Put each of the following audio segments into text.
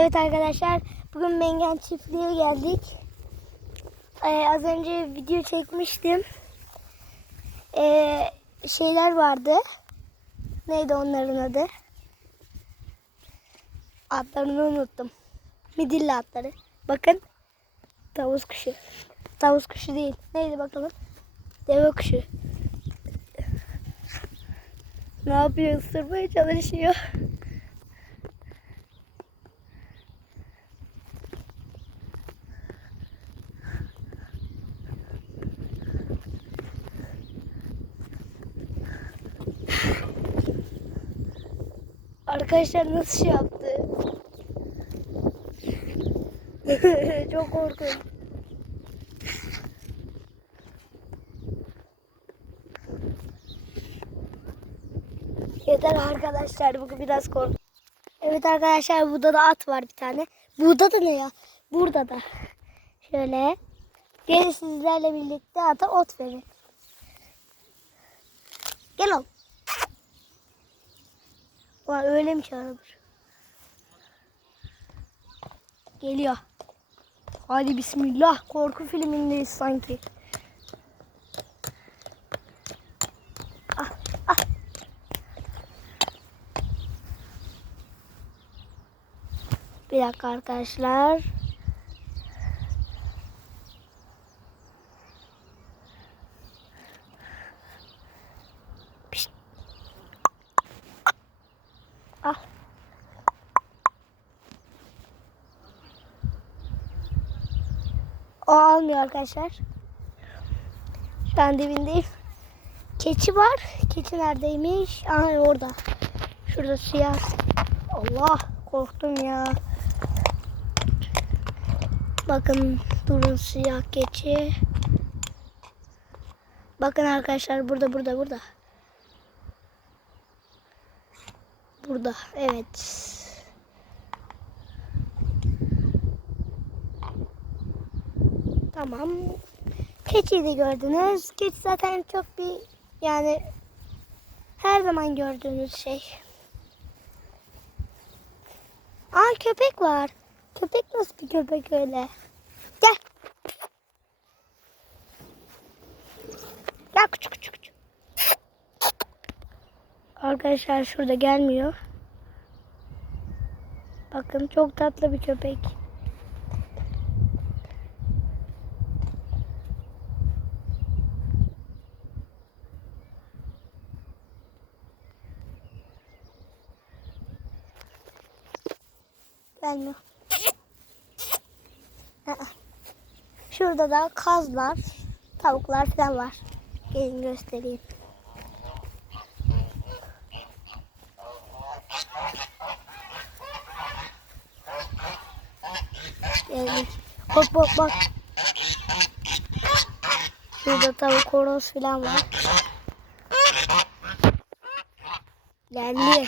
Evet arkadaşlar bugün Mengen çiftliğe geldik. Ee, az önce video çekmiştim. Ee, şeyler vardı. Neydi onların adı? Adlarını unuttum. Midilli atları. Bakın. Tavus kuşu. Tavus kuşu değil. Neydi bakalım? Deve kuşu. Ne yapıyor? Isırmaya çalışıyor. Arkadaşlar nasıl şey yaptı? Çok korkunç. Yeter arkadaşlar bugün biraz kork. Evet arkadaşlar burada da at var bir tane. Burada da ne ya? Burada da. Şöyle. Gelin sizlerle birlikte ata ot verin. Gel oğlum. Ulan öyle mi çağırılır? Geliyor. Hadi bismillah. Korku filmindeyiz sanki. Ah, ah. Bir dakika arkadaşlar. O almıyor arkadaşlar. Şu an dibindeyim. Keçi var. Keçi neredeymiş? Aha orada. Şurada siyah. Allah korktum ya. Bakın durun siyah keçi. Bakın arkadaşlar burada burada burada. Burada evet. Tamam. Keçiyi de gördünüz. Keçi zaten çok bir yani her zaman gördüğünüz şey. Aa köpek var. Köpek nasıl bir köpek öyle? Gel. Gel küçük küçük küçük. Arkadaşlar şurada gelmiyor. Bakın çok tatlı bir köpek. Gelmiyor. Şurada da kazlar, tavuklar falan var. Gelin göstereyim. Geldik. Hop hop bak. Şurada tavuk horoz falan var. Geldi.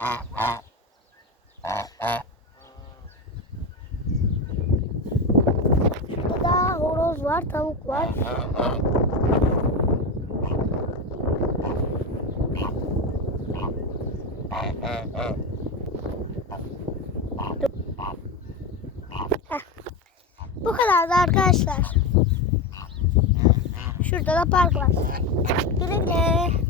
Şurada da horoz var, tavuk var. Bu kadardı arkadaşlar. Şurada da park var. Güle güle.